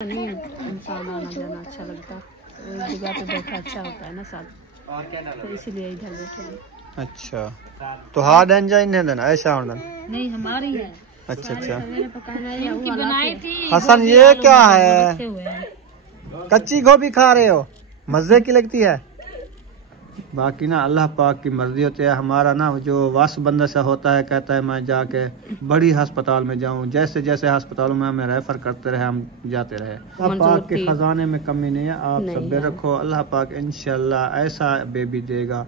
नहीं इंसान आना जाना अच्छा लगता है, एक जगह पे बैठा अच्छा होता है ना साथ, तो इसीलिए इधर बैठे हैं। अच्छा, तो हार्ड एंजॉय नहीं देना ऐसा होना नहीं हमारी है। अच्छा अच्छा। बनाई थी हसन ये क्या है, कच्ची गोभी खा रहे हो, मजे की लगती है। बाकी ना अल्लाह पाक की मर्जी होती है। हमारा ना जो वास बंदा सा होता है, कहता है मैं जाके बड़ी अस्पताल में जाऊं, जैसे जैसे अस्पतालों में हमें रेफर करते रहे हम जाते रहे। अल्लाह पाक के खजाने में कमी नहीं है, आप सब रखो। अल्लाह पाक इंशाल्लाह ऐसा बेबी देगा।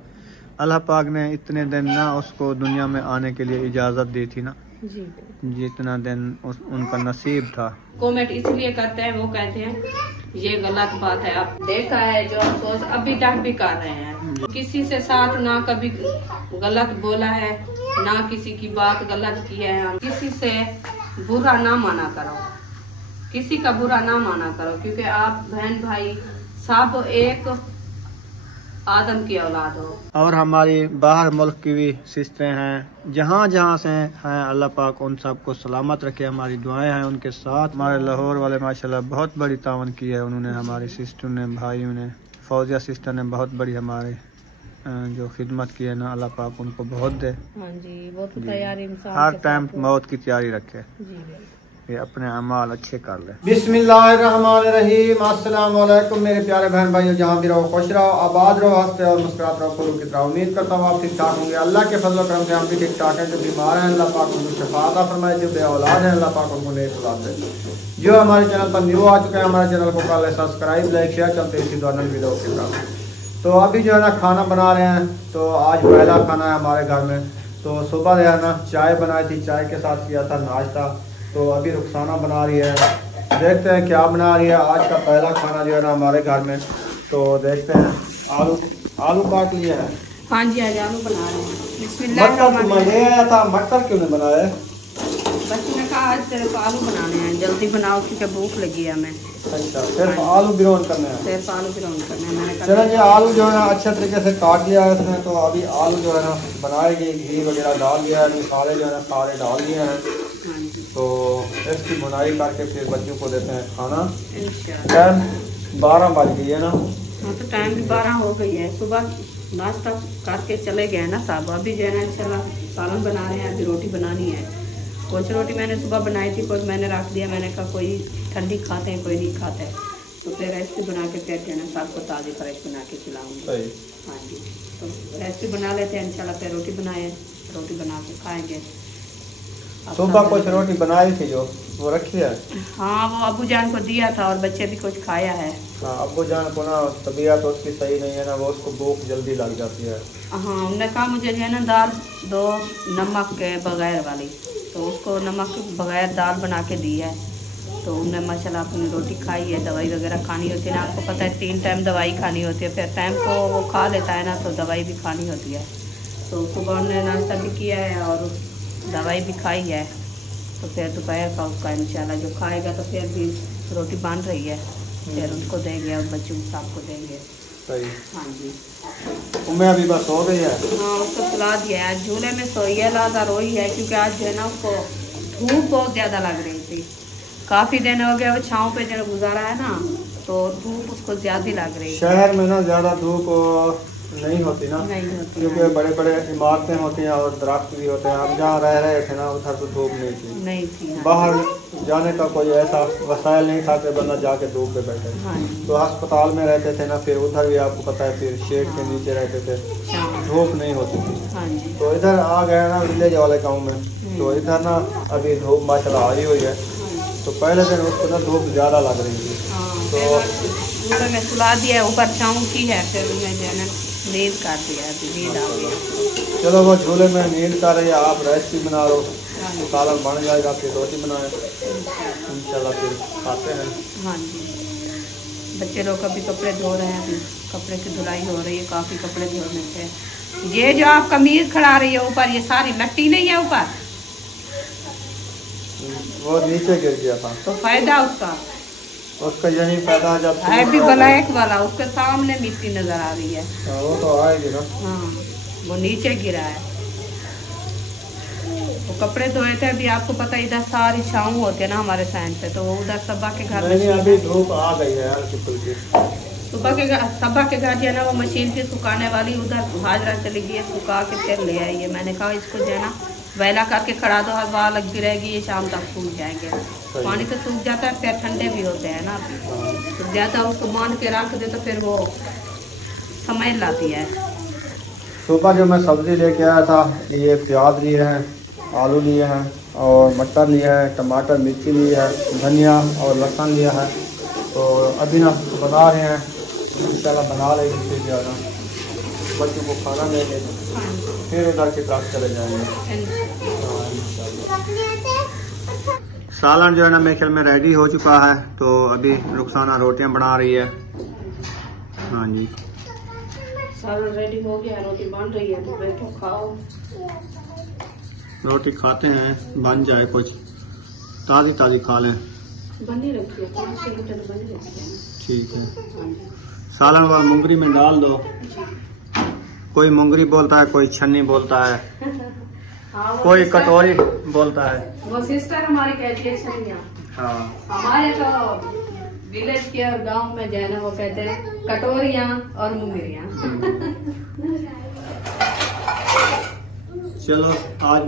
अल्लाह पाक ने इतने दिन ना उसको दुनिया में आने के लिए इजाज़त दी थी ना, जितना दिन उनका नसीब था। कमेंट इसलिए करते हैं, वो कहते हैं ये गलत बात है। अब देखा है जो अफसोस अभी तक भी कर रहे हैं, किसी से साथ ना कभी गलत बोला है, ना किसी की बात गलत की है। किसी से बुरा ना माना करो, किसी का बुरा ना माना करो, क्योंकि आप बहन भाई सब एक आदम की औलाद हो। और हमारी बाहर मुल्क की भी सिस्टरें हैं, जहाँ जहाँ से हैं, अल्लाह पाक उन सबको सलामत रखे। हमारी दुआएं हैं उनके साथ। हमारे लाहौर वाले माशाल्लाह बहुत बड़ी तावन की है उन्होंने, हमारी सिस्टर ने, भाइयों ने, फौजिया सिस्टर ने बहुत बड़ी हमारे जो खिदमत की है ना, अल्लाह पाक उनको बहुत दे। हाँ जी, बहुत तैयारी हर टाइम मौत की तैयारी रखे, ये अपने अमाल अच्छे कर ले। बिस्मिल्लाहिर्रहमानिर्रहीम। अस्सलाम वालेकुम मेरे प्यारे बहन भाइयों, जहाँ भी रहो खुश रहो, आबाद रहो, हंसते और मुस्कुराते रहो, खुलू की तरह। उम्मीद करता हूँ आप ठीक ठाक होंगे। अल्लाह के फजल करम से हम भी ठीक ठाक हैं। जो बीमार हैं अल्लाह पाक उनको शिफा अता फरमाए, जो बे औलाद हैं अल्लाह पाक उनको नेक औलाद दे। जो हमारे चैनल पर न्यू आ चुके हैं, हमारे चैनल को कर ले सब्सक्राइब, लाइक शेयर, चलते इसी दौरान वीडियो के साथ। तो अभी जो है ना खाना बना रहे हैं, तो आज पहला खाना है हमारे घर में। तो सुबह जो है ना चाय बनाई थी, चाय के साथ किया था नाश्ता। तो अभी रुखसाना बना रही है, देखते हैं क्या बना रही है। आज का पहला खाना जो है ना हमारे घर में, तो देखते हैं। आलू काट लिए हैं। हाँ जी, आज आलू बना रहे हैं। मटर ले आया था, मटर क्यों नहीं बनाया? बच्चे ने कहा आज तेरे को आलू बनाने हैं, जल्दी बनाओ क्योंकि भूख लगी है हमें। अच्छा, सिर्फ आलू बिरौन करने हैं? सिर्फ आलू बिरौन करने हैं। मैंने चलो ये आलू जो है ना अच्छे तरीके से काट लिया है इसमें। तो अभी आलू जो है ना बनाएगी, घी वगैरह डाल दिया है, मसाले जो है ना सारे डाल दिए हैं। तो इसकी बुनाई करके फिर बच्चों को देते हैं खाना। टाइम 12 बज गई है ना। हाँ, तो टाइम भी 12 हो गई है। सुबह नाश्ता करके चले गए ना साहब, अभी जो है ना इंशाल्लाह सालन बना रहे हैं, अभी रोटी बनानी है। कुछ रोटी मैंने सुबह बनाई थी, कुछ मैंने रख दिया। मैंने कहा कोई ठंडी खाते हैं, कोई नहीं खाते हैं, तो फिर रेसिपी बना के फिर जो है ना सबको ताज़ी फ्रेश बना के खिलाऊँगी। हाँ जी, तो रेसिपी बना लेते हैं इंशाल्लाह, फिर रोटी बनाए, रोटी बना के खाएँगे। सुबह कुछ रोटी बनाई थी जो वो रखी है? हाँ, वो अबू जान को दिया था और बच्चे भी कुछ खाया है। हाँ, अबू जान को ना तबीयत उसकी सही नहीं है ना, वो उसको भूख जल्दी लग जाती है। हाँ, उन्होंने कहा मुझे जो है ना दाल दो नमक के बगैर वाली, तो उसको नमक के बगैर दाल बना के दी है। तो उन्होंने माशाल्लाह अपनी रोटी खाई है। दवाई वगैरह खानी होती है ना, आपको पता है 3 टाइम दवाई खानी होती है, फिर टाइम को वो खा लेता है ना, तो दवाई भी खानी होती है। तो सुबह उन्होंने नाश्ता भी किया है और दवाई भी खाई है। तो फिर दोपहर का उसका इंशाल्लाह जो खाएगा, तो फिर भी रोटी बन रही है, फिर उनको देंगे और बच्चों को सबको देंगे। सही। हाँ जी, उम्में अभी बस हो गई है। हाँ, उसको सुला दिया है, झूले में सोई है, लाजा रोई है, क्योंकि आज जो है ना उसको धूप बहुत ज़्यादा लग रही थी। काफ़ी दिन हो गया वो छाँव पे जो गुजारा है ना, तो धूप उसको ज़्यादा लग रही है। शहर में ना ज़्यादा धूप नहीं होती ना, नहीं होती, क्योंकि बड़े बड़े इमारतें होती हैं और दरख्त भी होते हैं। हम जहाँ रह रहे थे ना उधर तो धूप नहीं थी। हाँ। बाहर जाने का कोई ऐसा वसाइल नहीं था कि बंदा जाके धूप पे बैठे। हाँ। तो अस्पताल में रहते थे ना, फिर उधर भी आपको पता है फिर शेड के नीचे रहते थे, धूप नहीं होती थी। हाँ। तो इधर आ गए ना विलेज वाले गाँव में, तो इधर ना अभी धूप माशाल्लाह आई हुई है। तो पहले दिन उसको ना धूप ज़्यादा लग रही थी। तो मैं सुला दिया, ऊपर छाँव की है, फिर मैं जो है ना नींद कर दिया, नींद आ गया। चलो वो झूले में नींद कर रही है, आप रेसिपी बना लो, सालन बन जाएगा, फिर रोटी बनाए इंशाल्लाह, फिर खाते हैं। हाँ जी, बच्चे लोग अभी कपड़े धो रहे हैं, अभी कपड़े की धुलाई हो रही है, काफ़ी कपड़े धोने से। ये जो आप कमीज खड़ा रही है ऊपर, ये सारी लट्टी नहीं है ऊपर, वो नीचे गिर गया था। तो फायदा उसका यही फायदा जब है भी ब्लैक वाला, उसके सामने मिट्टी नजर आ रही है। वो तो आएगी ना। हाँ, वो नीचे गिरा है। वो कपड़े धोए थे। अभी आपको पता है इधर सारी छाँव होती है ना हमारे साइड पे, तो वो उधर सब्बा के घर अभी धूप आ गई है यार। सब्बा के घर जो है ना वो मशीन थी सुखाने वाली, उधर हाजरा चली गई है, सुखा के फिर ले आई है। मैंने कहा इसको जो है ना वेला करके खड़ा दो, हवा लगती रहेगी, ये शाम तक सूख जाएंगे। पानी तो सूख जाता है, फिर ठंडे भी होते हैं ना अभी, तो ज़्यादा उसको बांध के रख दे तो फिर वो समय लाती है। सुबह जो मैं सब्ज़ी लेके आया था, ये प्याज लिए हैं, आलू लिए हैं और मटर लिया है, टमाटर मिर्ची ली है, धनिया और लहसुन लिया है। तो अभी ना बना रहे हैं, इंशाल्लाह बना लेंगे, फिर जो है ना बच्चों को खाना देंगे, फिर उधर की क्लास चले जाएंगे। सालन जो है ना मेरे ख्याल में रेडी हो चुका है, तो अभी रुखसाना रोटियां बना रही है। हाँ जी, सालन रेडी हो गया, रोटी बन रही है, तो बैठो खाओ। रोटी खाते हैं, बन जाए कुछ ताज़ी ताज़ी खा लें। बनी रखी है, 5-6 लीटर बनी रखी है। ठीक है, सालन वाला मुंगरी में डाल दो। कोई मुंगरी बोलता है, कोई छन्नी बोलता है, हाँ, कोई कटोरी बोलता है। वो सिस्टर हमारी कहती है छन्निया। हाँ, हमारे तो विलेज के और गांव में जो है ना वो कहते हैं कटोरियाँ और मुंगरियाँ। चलो आज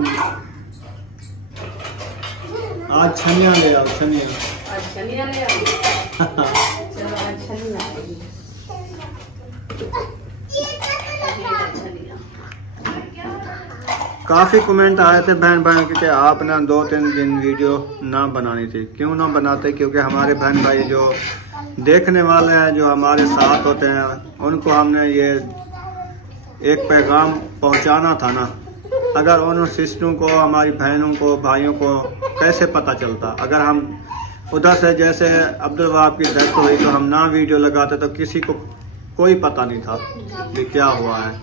छनिया ले आओ, छनिया। आज छनिया ले आओ। चलो आज छनिया आएगी। काफ़ी कमेंट आए थे बहन भाइयों के कि आप ना 2-3 दिन वीडियो ना बनानी थी। क्यों ना बनाते? क्योंकि हमारे बहन भाई जो देखने वाले हैं, जो हमारे साथ होते हैं, उनको हमने ये एक पैगाम पहुंचाना था ना। अगर उन सिस्टरों को, हमारी बहनों को, भाइयों को कैसे पता चलता? अगर हम उधर से जैसे अब्दुल वहाब की डेथ हुई तो हम ना वीडियो लगाते तो किसी को कोई पता नहीं था कि क्या हुआ है।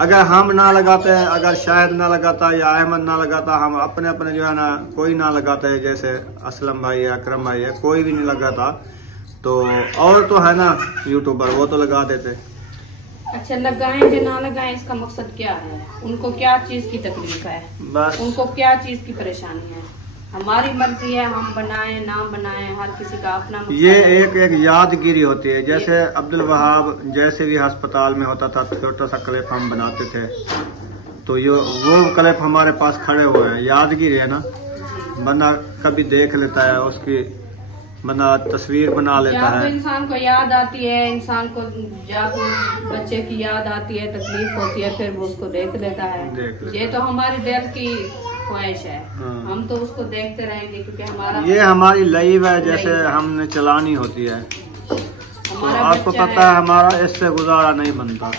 अगर हम ना लगाते, अगर शायद ना लगाता या अहमद ना लगाता, हम अपने अपने जो है ना कोई ना लगाते है, जैसे असलम भाई है, अकरम भाई है, कोई भी नहीं लगाता, तो और तो है ना यूट्यूबर, वो तो लगा देते। अच्छा, लगाएं या ना लगाएं, इसका मकसद क्या है? उनको क्या चीज की तकलीफ है, बस उनको क्या चीज की परेशानी है? हमारी मर्जी है, हम बनाएं ना बनाएं, हर किसी का अपना ये एक यादगिरी होती है। जैसे अब्दुल वहाब जैसे भी अस्पताल में होता था, छोटा सा क्लिप हम बनाते थे, तो वो क्लिप हमारे पास खड़े हुए हैं, यादगिरी है ना। बंदा कभी देख लेता है, उसकी बंदा तस्वीर बना लेता है। तो इंसान को याद आती है, इंसान को जब बच्चे की याद आती है, तकलीफ होती है, फिर वो उसको देख लेता है। ये तो हमारी दिल की ख्वाहिश है। हम तो उसको देखते रहेंगे, क्योंकि हमारा ये हमारी लाइफ है, जैसे हमने चलानी होती है। तो आपको पता है हमारा इससे गुजारा नहीं बनता,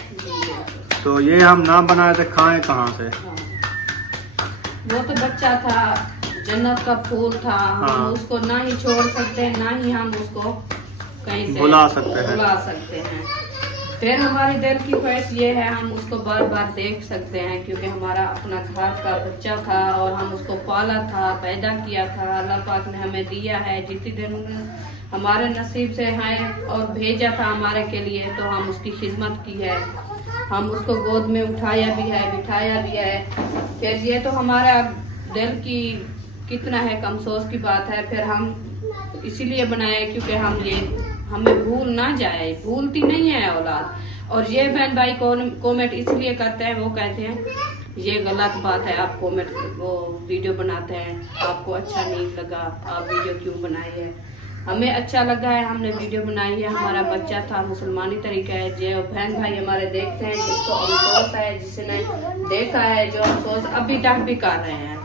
तो ये हम ना बनाए तो खाएं कहाँ से? वो तो बच्चा था, जन्नत का फूल था। हम उसको ना ही छोड़ सकते हैं, ना ही हम उसको कहीं से बुला सकते हैं। फिर हमारी दिल की ख्वाहिश ये है, हम उसको बार बार देख सकते हैं, क्योंकि हमारा अपना घर का बच्चा था और हम उसको पाला था, पैदा किया था। अल्लाह पाक ने हमें दिया है, जितनी दिन हमारे नसीब से है और भेजा था हमारे के लिए, तो हम उसकी खिदमत की है। हम उसको गोद में उठाया भी है, बिठाया भी है। फिर ये तो हमारा दिल की कितना है कमसोस की बात है। फिर हम इसीलिए बनाए क्योंकि हमें भूल ना जाए, भूलती नहीं है औलाद। और ये बहन भाई कमेंट इसलिए करते हैं, वो कहते हैं ये गलत बात है, आप वो वीडियो बनाते हैं, आपको अच्छा नहीं लगा, आप वीडियो क्यों बनाई है? हमें अच्छा लगा है, हमने वीडियो बनाई है। हमारा बच्चा था, मुसलमानी तरीका है। जो बहन भाई हमारे देखते हैं, जिसको अफसोस है, जिसने देखा है, जो अफसोस अभी तक भी कर रहे हैं,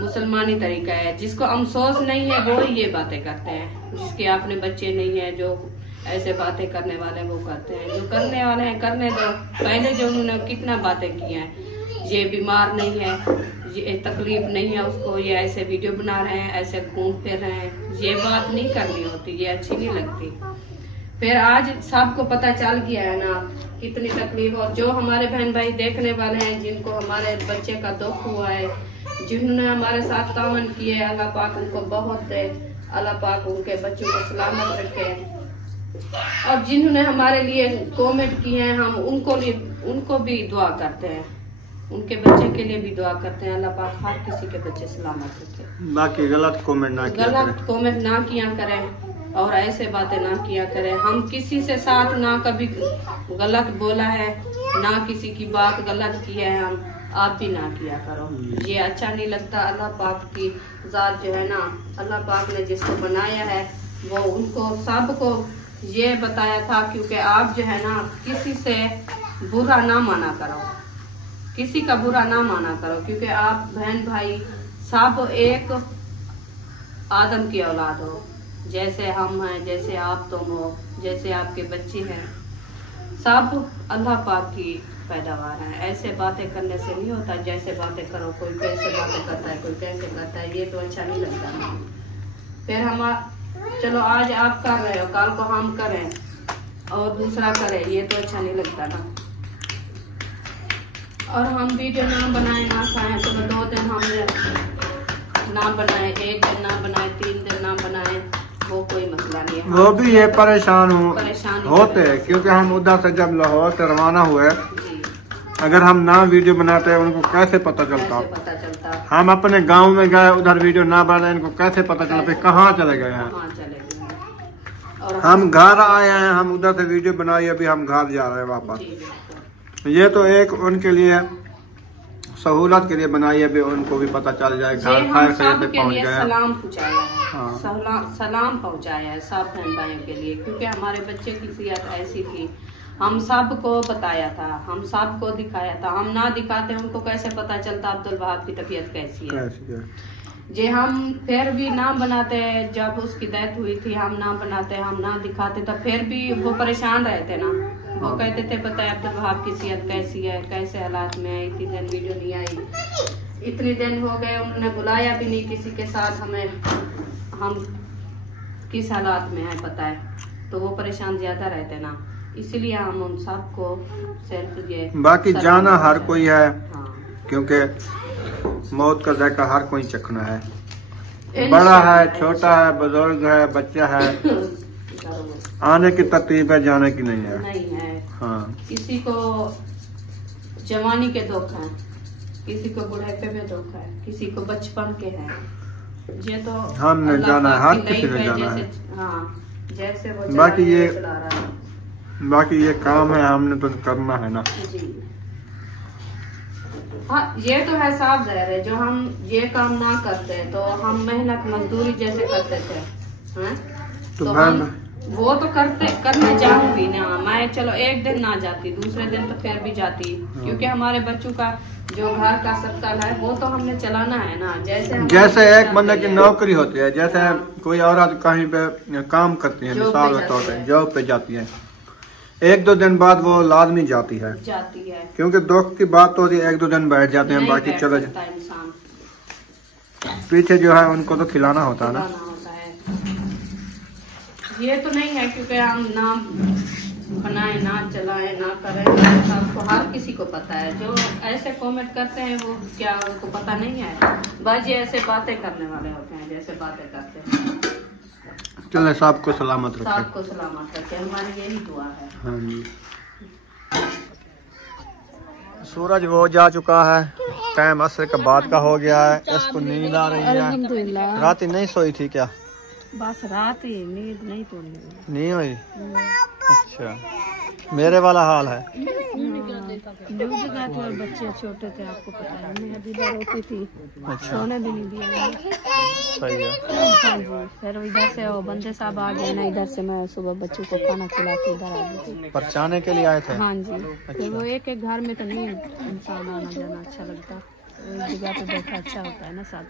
मुसलमानी तरीका है। जिसको अफसोस नहीं है वो ये बातें करते हैं। जिसके अपने बच्चे नहीं है, जो ऐसे बातें करने वाले वो करते हैं। जो करने वाले हैं करने दो। पहले जो उन्होंने कितना बातें की हैं, ये बीमार नहीं है, ये तकलीफ नहीं है उसको, ये ऐसे वीडियो बना रहे हैं, ऐसे घूम फिर रहे हैं, ये बात नहीं करनी होती, ये अच्छी नहीं लगती। फिर आज सबको पता चल गया है ना कितनी तकलीफ। और जो हमारे बहन भाई देखने वाले हैं, जिनको हमारे बच्चे का दुख हुआ है, जिन्होंने हमारे साथ तावन किए, अल्लाह पाक उनको बहुत दे, अल्लाह पाक उनके बच्चों को सलामत रखे। और जिन्होंने हमारे लिए कमेंट किए हैं, हम उनको भी दुआ करते हैं उनके बच्चे के लिए भी दुआ करते हैं, अल्लाह पाक हर किसी के बच्चे सलामत रखे। बाकी गलत कमेंट ना किया करें और ऐसे बातें ना किया करें। हम किसी से साथ ना कभी गलत बोला है, ना किसी की बात गलत की है, हम आप भी ना किया करो, ये अच्छा नहीं लगता। अल्लाह पाक की जात जो है ना, अल्लाह पाक ने जिसको बनाया है वो उनको सबको ये बताया था, क्योंकि आप जो है ना किसी से बुरा ना माना करो, किसी का बुरा ना माना करो, क्योंकि आप बहन भाई सब एक आदम की औलाद हो, जैसे हम हैं, जैसे आप तुम हो, जैसे आपके बच्चे हैं, सब अल्लाह पाक की पैदावार है। ऐसे बातें करने से नहीं होता, जैसे बातें करो, कोई कैसे बातें करता है, कोई कैसे करता है, ये तो अच्छा नहीं लगता ना। फिर हम चलो आज आप कर रहे हो, कल को हम करें और दूसरा करे, ये तो अच्छा नहीं लगता ना। और हम वीडियो ना बनाए ना खाएं, तो 2 दिन हमने ना बनाए, 1 दिन ना बनाए, 3 दिन ना बनाए, वो कोई मसला नहीं है। वो भी ये परेशान होते हैं, क्योंकि हम उधर से जब लाहौर से रवाना हुए, अगर हम ना वीडियो बनाते हैं उनको कैसे पता चलता? हम अपने गांव में गए, उधर वीडियो ना बनाए, इनको कैसे पता चला फिर कहाँ चले गए हैं? और हम घर आए हैं, हम उधर से वीडियो बनाई, अभी हम घर जा रहे हैं वापस। ये तो एक उनके लिए सहूलत के लिए बनाई है, भी उनको भी पता चल जाए घर खैर से पहुँच गए। सलाम पहुँचाया है, सलाम पहुँचाया है सब बहन भाइयों के लिए, क्योंकि हमारे बच्चे की सेहत ऐसी थी, हम सबको बताया था, हम सबको दिखाया था। हम ना दिखाते उनको कैसे पता चलता अब्दुल वहाब की तबीयत कैसी है? जे हम फिर भी ना बनाते, जब उसकी डेथ हुई थी हम ना बनाते, हम ना दिखाते, तो फिर भी वो परेशान रहते ना। वो कहते थे पता है अब्दुल वहाब की सेहत कैसी है, कैसे हालात में है, इतनी दिन वीडियो नहीं आई, इतने दिन हो गए, उन्होंने बुलाया भी नहीं किसी के साथ हमें, हम किस हालात में है पता है, तो वो परेशान ज्यादा रहते ना, इसलिए हम उन सबको सिर्फ ये बाकी जाना हर कोई है। हाँ। क्योंकि मौत का जायका हर कोई चखना है, बड़ा है, छोटा है, बुजुर्ग है, बच्चा है, आने की तरतीब है, जाने की नहीं है। हाँ। किसी को जवानी के दुख है, किसी को बुढ़ापे में दुख है, किसी को बचपन के है, ये तो हमने जाना है, हर किसी ने जाना है। हाँ, जैसे वो बाकी ये काम है, हमने तो करना है ना जी। हाँ, ये तो है साफ जाहिर है, जो हम ये काम ना करते तो हम मेहनत मजदूरी जैसे करते थे, हैं? तो हम वो तो करने जाऊंगी ना मैं, चलो 1 दिन ना जाती, दूसरे दिन तो फिर भी जाती, क्योंकि हमारे बच्चों का जो घर का सर्कल है वो तो हमने चलाना है ना। जैसे एक बंदे की नौकरी होती है, जैसे कोई औरत कहीं पे काम करती है, मिसाल के तौर पे जॉब पे जाती है, 1-2 दिन बाद वो लाजमी जाती है, क्योंकि दुख की बात तो होती है, 1-2 दिन बैठ जाते हैं, बाकी चलो पीछे जो है उनको तो खिलाना होता है ना। ये तो नहीं है क्योंकि हम ना बनाए, ना चलाए, ना करें, सबको हर किसी को पता है। जो ऐसे कमेंट करते हैं वो क्या उनको पता नहीं है? बस ये ऐसे बातें करने वाले होते हैं, जैसे बातें करते हैं। चले सबको सलामत रखे, सबको सलामत रखे, हमारी यही दुआ है। हाँ जी। सूरज वो जा चुका है, टाइम असर के बाद का हो गया है, इसको नींद आ रही है। रात नहीं सोई थी क्या? बस रात ही नींद नहीं पूरी नहीं हुई। अच्छा, मेरे वाला हाल है। और बच्चे छोटे थे, आपको पता है, मैं अभी रोती थी, सोने भी नहीं दिया। सही है। हाँ जी, फिर इधर से वो बंदे साहब आ गए ना, इधर से मैं सुबह बच्चों को खाना खिला के इधर आ गई थी। परचाने के लिए आए थे? हाँ जी। फिर वो एक घर में तो नहीं इंसान आना जाना अच्छा लगता, एक जगह पे बैठा अच्छा होता है ना साथ,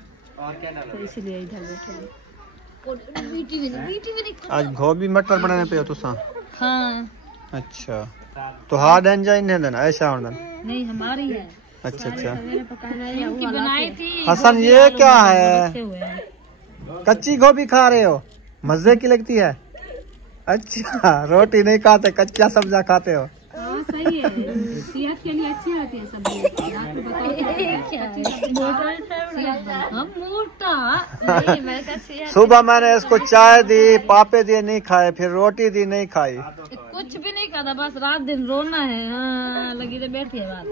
तो इसीलिए इधर बैठे। आज गोभी मटर बनाने पे हो तुसा? हाँ। अच्छा, तो हार्ड एंजॉय नहीं देना, ऐसा होना नहीं, हमारी है। अच्छा अच्छा। बनाई थी। हसन, ये क्या है? कच्ची गोभी खा रहे हो? मजे की लगती है? अच्छा, रोटी नहीं खाते, कच्चा सब्जा खाते हो? सही है, सेहत के लिए अच्छी होती है सब्जी। सुबह मैंने इसको चाय दी, पापे दिए नहीं खाए, फिर रोटी दी नहीं खाई, कुछ भी नहीं खाता, बस रात दिन रोना है। हाँ, लगी तो बैठी है बात।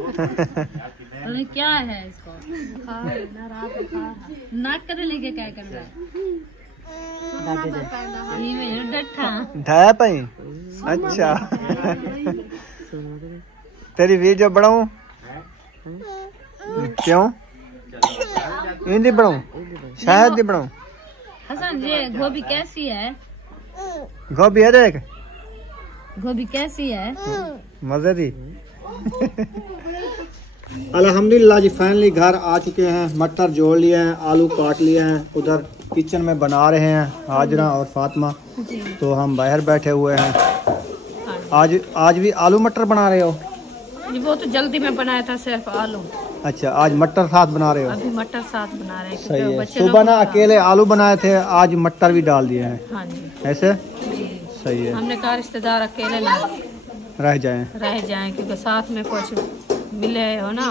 अरे क्या है इसको, नाक करे लेके क्या कर रहा है? ढाया पई। अच्छा तेरी वीडियो बनाऊं? क्यों हिंदी बनाऊं? शायद नहीं बनाऊं। हसन ये गोभी कैसी है? गोभी है देख, गोभी कैसी है? मजे दी। अल्हम्दुलिल्लाह जी, फाइनली घर आ चुके हैं। मटर जोड़ लिए हैं, आलू काट लिए हैं, उधर किचन में बना रहे हैं हाजरा और फातिमा, तो हम बाहर बैठे हुए हैं। आज भी आलू मटर बना रहे हो? वो तो जल्दी में बनाया था, सिर्फ आलू। अच्छा, आज मटर साथ बना रहे हो? अभी मटर साथ बना रहे हैं। सही है। सुबह ना अकेले आलू बनाए थे, आज मटर भी डाल दिए हैं। हाँ जी, ऐसे जी सही है। हमने कहा रिश्तेदार अकेले ना रह जाएं, क्योंकि साथ में कुछ मिले हो ना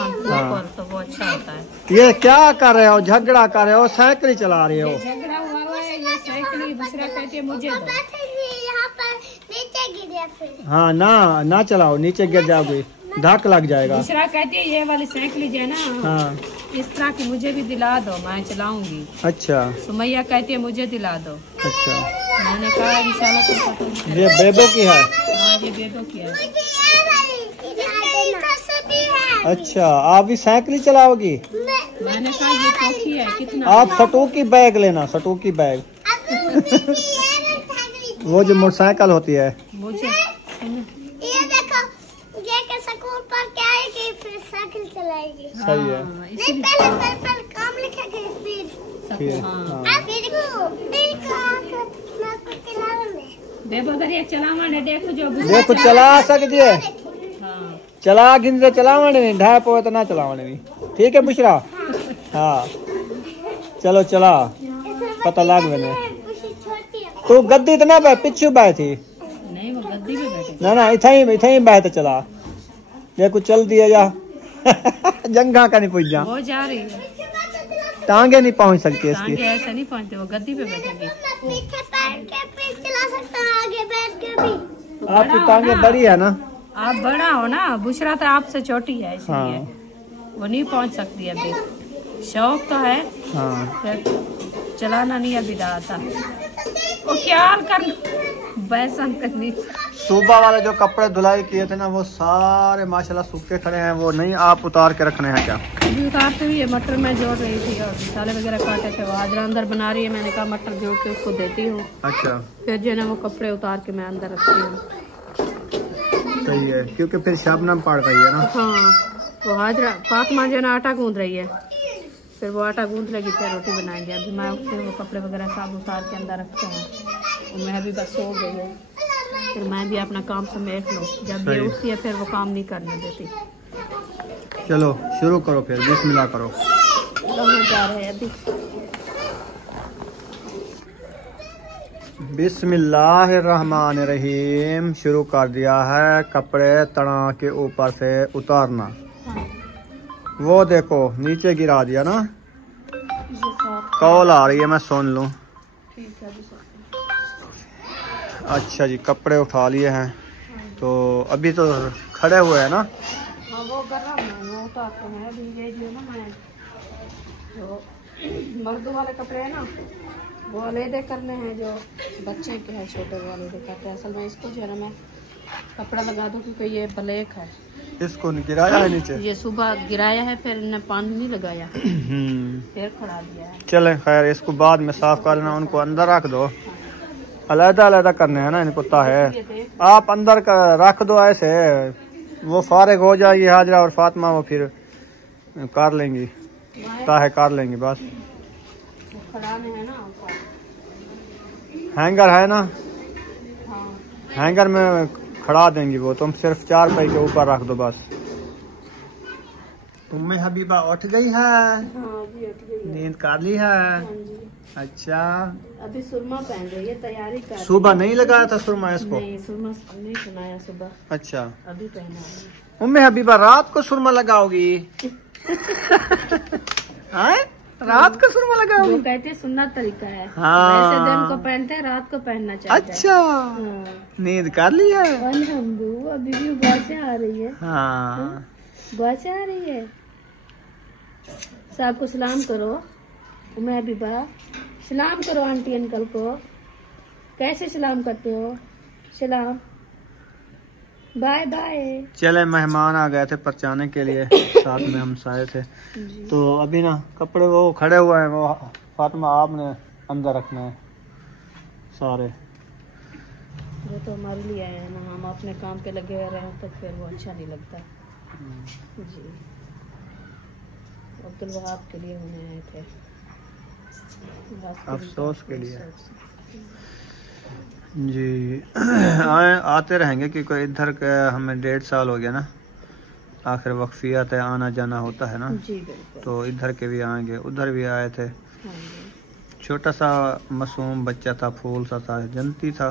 तो वो अच्छा होता है। ये क्या कर रहे हो? झगड़ा कर रहे हो? साइकिल चला रहे हो? झगड़ा हुआ है, ये साइकिल दूसरा कहती है मुझे दो। यहाँ पर नीचे गिरे फिर। हाँ ना चलाओ, नीचे गिर जाओगे, धक्का लग जाएगा। दूसरा कहती है ये वाली साइकिल जो है ना, हाँ इस तरह की मुझे भी दिला दो, मैं चलाऊंगी। अच्छा, सुमैया कहती है मुझे दिला दो। अच्छा, मैंने कहा इंशाल्लाह तुम ये बेबो की है। हाँ, ये बेबो की है। अच्छा, आप भी साइकिल चलाओगी? मैंने कहा ये चौकी है, कितना? आप सटोकी बैग लेना, सटोकी बैग। वो जो मोटरसाइकिल होती है। मुझे ये देखो, ये के स्कूल पर क्या है कि फिर साइकिल चलाएगी। सही है। नहीं, पहले काम लिखेगी फिर। हाँ। बेबो दरिया चलावा ने देखो जो देखो चला सकती है, हाँ। चला गिन चलावने नहीं, ढाई पो तो ना चलावने नहीं। ठीक है बुशरा? हाँ चलो चला, पता लग मैंने। तू गद्दी तो ना बैठ, पिछू बैठ थी। नहीं वो गद्दी पे बैठे। ना इतना ही बैठ चला, देखो चल दिया जा। जंगा का नहीं पूछ जा, वो जा रही है, टांगे नहीं पहुंच सकती इसकी। टांगे ऐसे नहीं पहुंचते, वो गद्दी पे बैठेगी। पीछे बैठ के फिर चला सकता है, आगे बैठ के भी। आपकी टांगे बड़ी है ना? आप बड़ा हो ना, बुशरा तो आपसे छोटी है, इसलिए हाँ। वो नहीं पहुंच सकती अभी। शौक तो है, हाँ। चलाना नहीं अभी आता। वो ख्याल कर वैसा करनी। सुबह वाले जो कपड़े धुलाई किए थे ना, वो सारे माशाल्लाह सूखे खड़े हैं। वो नहीं आप उतार के रखने हैं क्या? अभी उतारते हुए मटर में जोड़ रही थी और मसाले वगैरह काटे थे, वो हाजरा अंदर बना रही है। मैंने कहा मटर जोड़ के उसको देती हूँ। अच्छा, फिर जो है ना वो कपड़े उतार के मैं अंदर रखती हूँ। सही है, क्योंकि फिर शबनम पड़ रही है ना। हाँ, वो हाजरा फातिमा जो है ना आटा गूंद रही है, फिर वो आटा गूंद लेगी, फिर रोटी बनाएंगे। अभी मैं उठती हूँ, वो कपड़े वगैरह सब उतार के अंदर रखते हैं। और मैं भी बस सो गई हूँ, फिर मैं भी अपना काम समेट लूँ। जब ये उठती है फिर वो काम नहीं करने देती। चलो शुरू करो, फिर बिस्मिल्लाह करो। जा रहे हैं अभी। बिस्मिल्लाहिर्रहमानिर्रहीम। शुरू कर दिया है कपड़े तना के ऊपर से उतारना। वो देखो नीचे गिरा दिया ना, कॉल आ रही है, मैं सुन लूं। अच्छा जी, कपड़े उठा लिए हैं, तो अभी तो खड़े हुए हैं ना। हाँ वो गरम है, वो उतारते हैं अभी। ये जो ना मैं जो मर्दों वाले कपड़े हैं ना, वो अलहदे करने हैं, जो बच्चे के हैं छोटे वाले कहते हैं। असल में इसको जो है ना मैं कपड़ा लगा दूँ, क्योंकि ये ब्लैक है। इसको गिराया है नीचे? ये सुबह गिराया है, फिर इन्हें पानी नहीं लगाया, फिर खड़ा दिया है। चले खैर, इसको बाद में साफ कर लेना। उनको अंदर रख दो, अलग करने हैं ना इनको। है आप अंदर रख दो ऐसे, वो फारिग हो जाएगी हाजरा और फातिमा, वो फिर कर लेंगी, कर लेंगी बस। खड़ाने है ना, हैंगर है ना, हाँ। हैंगर में खड़ा देंगी वो। तुम सिर्फ 4 पाई के ऊपर रख दो बस। तुम्हें हबीबा उठ गई है? हाँ, जी उठ गई है। नींद कर ली है? हाँ जी। अच्छा, अभी सुरमा पहन रही है, तैयारी कर। सुबह नहीं लगाया था सुरमा इसको? नहीं, सुरमा नहीं सुनाया सुबह। अच्छा, अभी पहना है। उम्मे हबीबा रात को सुरमा लगाओगी? हाँ? रात को सुरमा लगाओगी? वो कहते हैं सुन्नत तरीका है। हाँ। वैसे दिन को पहनते हैं, रात को पहनना चाहिए। अच्छा, हाँ। नींद कर ली है? अल्हम्दुलिल्लाह, अभी भी बातें आ रही है। हाँ, बातें आ रही है। सबको सलाम करो। मैं भी सलाम करो आंटी अंकल को। कैसे सलाम करते हो? सलाम, बाय बाय। चले मेहमान आ गए थे परचाने के लिए, साथ में हम साए थे। तो अभी ना कपड़े वो खड़े हुए हैं, वो फातिमा आपने अंदर रखना है सारे। वो तो हमारे लिए आए हैं ना, हम अपने काम पे लगे हुए रहे तो फिर वो अच्छा नहीं लगता जी। अब्दुल वहाब के लिए होने आए थे, अफसोस के लिए जी। आते रहेंगे क्योंकि इधर के हमें 1.5 साल हो गया ना, आखिर वक्फियत है, आना जाना होता है ना जी। बिल्कुल। तो इधर के भी आएंगे, उधर भी आए थे। हाँ जी। छोटा सा मासूम बच्चा था, फूल सा था, जनती था।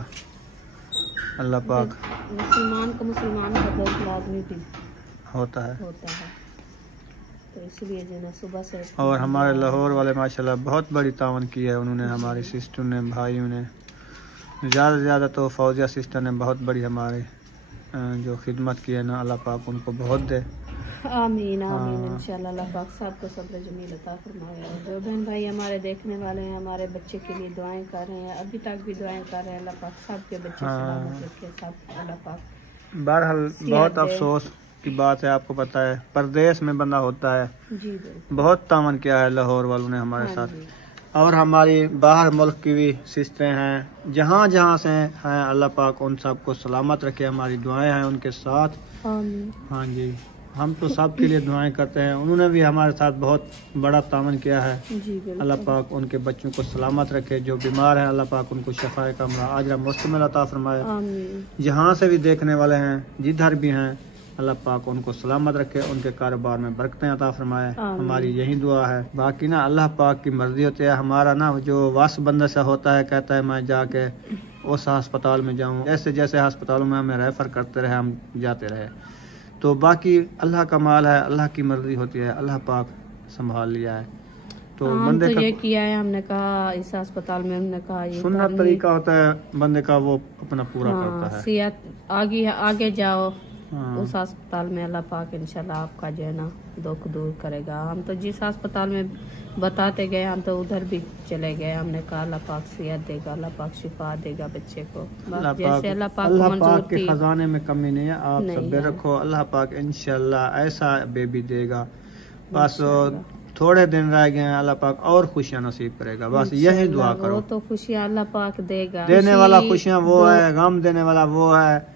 अल्लाह पाक मुसलमान को मुसलमान का बहुत लाजमी भी होता है, तो इसलिए जो ना सुबह से। और हमारे लाहौर वाले माशाल्लाह बहुत बड़ी तावन की है उन्होंने, हमारी सिस्टर ने, भाइयों ने, ज़्यादा से ज़्यादा तो फौजिया सिस्टर ने बहुत बड़ी हमारे जो खिदमत की है ना, अल्लाह पाक उनको बहुत दे। आमीन आमीन। इंशाल्लाह अल्लाह पाक सबको सब्र जमील अता फरमाए। और जो बहन भाई हमारे देखने वाले हैं, हमारे बच्चे के लिए दुआएं कर रहे हैं, अभी तक भी दुआएं कर रहे हैं, अल्लाह पाक सबके बच्चे सलामत रखे, सब अल्लाह पाक। बहरहाल बहुत अफसोस की बात है, आपको पता है परदेश में बंदा होता है। जी बिल्कुल। बहुत तामन किया है लाहौर वालों ने हमारे साथ, और हमारी बाहर मुल्क की भी सिस्टरें हैं, जहाँ जहाँ से हैं, अल्लाह पाक उन सबको सलामत रखे, हमारी दुआएं हैं उनके साथ। हाँ जी, हम तो सब के लिए दुआएं करते हैं, उन्होंने भी हमारे साथ बहुत बड़ा तामन किया है। अल्लाह पाक उनके बच्चों को सलामत रखे, जो बीमार हैं अल्लाह पाक उनको शफाए कामला आजरा मुस्तमिल अता फरमाए। जहाँ से भी देखने वाले हैं, जिधर भी हैं, अल्लाह पाक उनको सलामत रखे, उनके कारोबार में बरकतें अता फरमाए, हमारी यही दुआ है। बाकी ना अल्लाह पाक की मर्जी होती है, हमारा ना जो वास बंदा सा होता है, कहता है मैं जाके उस अस्पताल में जाऊँ, ऐसे जैसे अस्पतालों में हमें रेफर करते रहे, हम जाते रहे। तो बाकी अल्लाह का माल है, अल्लाह की मर्जी होती है, अल्लाह पाक संभाल लिया है। तो बंदे तो का ये किया है, हमने कहा इस अस्पताल में, हमने कहा ये सुनना तरीका होता है बंदे का, वो अपना पूरा करता है। सेहत आगे जाओ हाँ। उस अस्पताल में, अल्लाह पाक इंशाल्लाह आपका जो है ना दुख दूर करेगा। हम तो जिस अस्पताल में बताते गए, हम तो उधर भी चले गए, हमने कहा अल्लाह पाक सेहत देगा, अल्लाह पाक शिफा देगा बच्चे को, जैसे अल्लाह पाक के खजाने में कमी नहीं है, आप सब रखो, अल्लाह पाक इंशाल्लाह ऐसा बेबी देगा। बस थोड़े दिन रह गए हैं, अल्लाह पाक और खुशियाँ नसीब करेगा, बस यही दुआ करो। वो तो खुशियाँ अल्लाह पाक देगा, देने वाला खुशियाँ वो है, गम देने वाला वो है।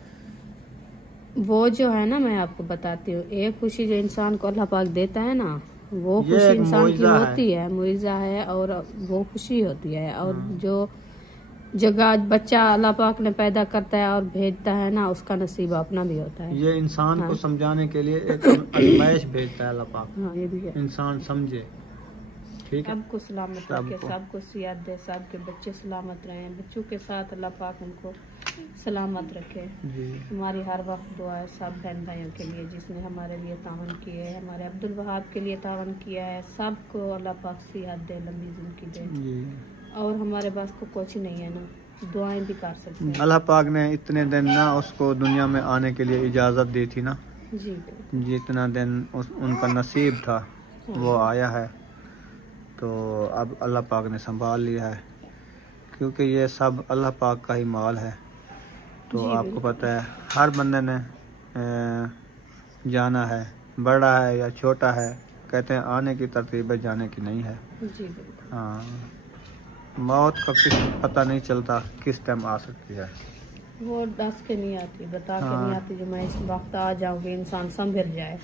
वो जो है ना, मैं आपको बताती हूँ, एक खुशी जो इंसान को अल्लाह पाक देता है ना, वो खुशी इंसान की होती है, मुइज़ा है, और वो खुशी होती है। और जो जगह बच्चा अल्लाह पाक ने पैदा करता है और भेजता है ना, उसका नसीब अपना भी होता है। ये इंसान को समझाने के लिए एक आजमाइश भेजता है अल्लाह पाक, ये भी है, इंसान समझे। ठीक है, सबको सलामत रखे, सबको सेहत दे, सबके बच्चे सलामत रहे, बच्चों के साथ अल्लाह पाक उनको सलामत रखे। हमारी हर वक्त दुआ है सब बहन भाइयों के लिए, जिसने हमारे लिए तावन किए है, हमारे अब्दुल वहाब के लिए तावन किया है, सबको अल्लाह पाक सेहत दे, लंबी जिंदगी दे। और हमारे पास को कुछ नहीं है ना, दुआएं भी कर सकते हैं। अल्लाह पाक ने इतने दिन ना उसको दुनिया में आने के लिए इजाज़त दी थी ना, जितना दिन उनका नसीब था वो आया है। तो अब अल्लाह पाक ने संभाल लिया है, क्योंकि ये सब अल्लाह पाक का ही माल है। तो आपको पता है हर बंदे ने जाना है, बड़ा है या छोटा है, कहते हैं आने की तरतीब है, जाने की नहीं है। हाँ, मौत का पता नहीं चलता किस टाइम आ सकती है, वो दस के नहीं आती, बता के नहीं आती, जो मैं इस वक्त आ जाऊंगी, इंसान संभल जाए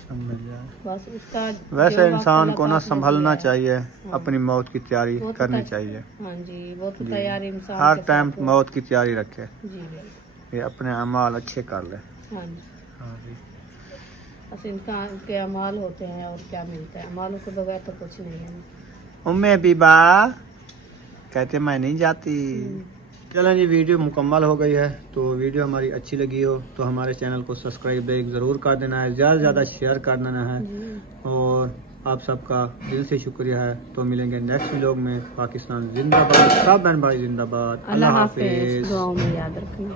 बस उसका। वैसे इंसान को ना संभलना चाहिए, अपनी मौत की तैयारी करनी चाहिए। हाँ जी, वो तो तैयारी इंसान हर टाइम मौत की तैयारी रखे, जी, ये अपने अमाल अच्छे कर ले। हाँ जी, बस इंसान के अमाल होते हैं और क्या मिलता है, अमालों के बगैर तो कुछ नहीं है। उम्मे बीबा कहते मैं नहीं जाती। चलें जी, वीडियो मुकम्मल हो गई है। तो वीडियो हमारी अच्छी लगी हो तो हमारे चैनल को सब्सक्राइब ज़रूर कर देना है, ज़्यादा से ज़्यादा शेयर कर देना है। और आप सबका दिल से शुक्रिया है। तो मिलेंगे नेक्स्ट व्लॉग में। पाकिस्तान जिंदाबाद, सब बहन भाई जिंदाबाद। अल्लाह हाफिज़। दुआओं में याद रखना।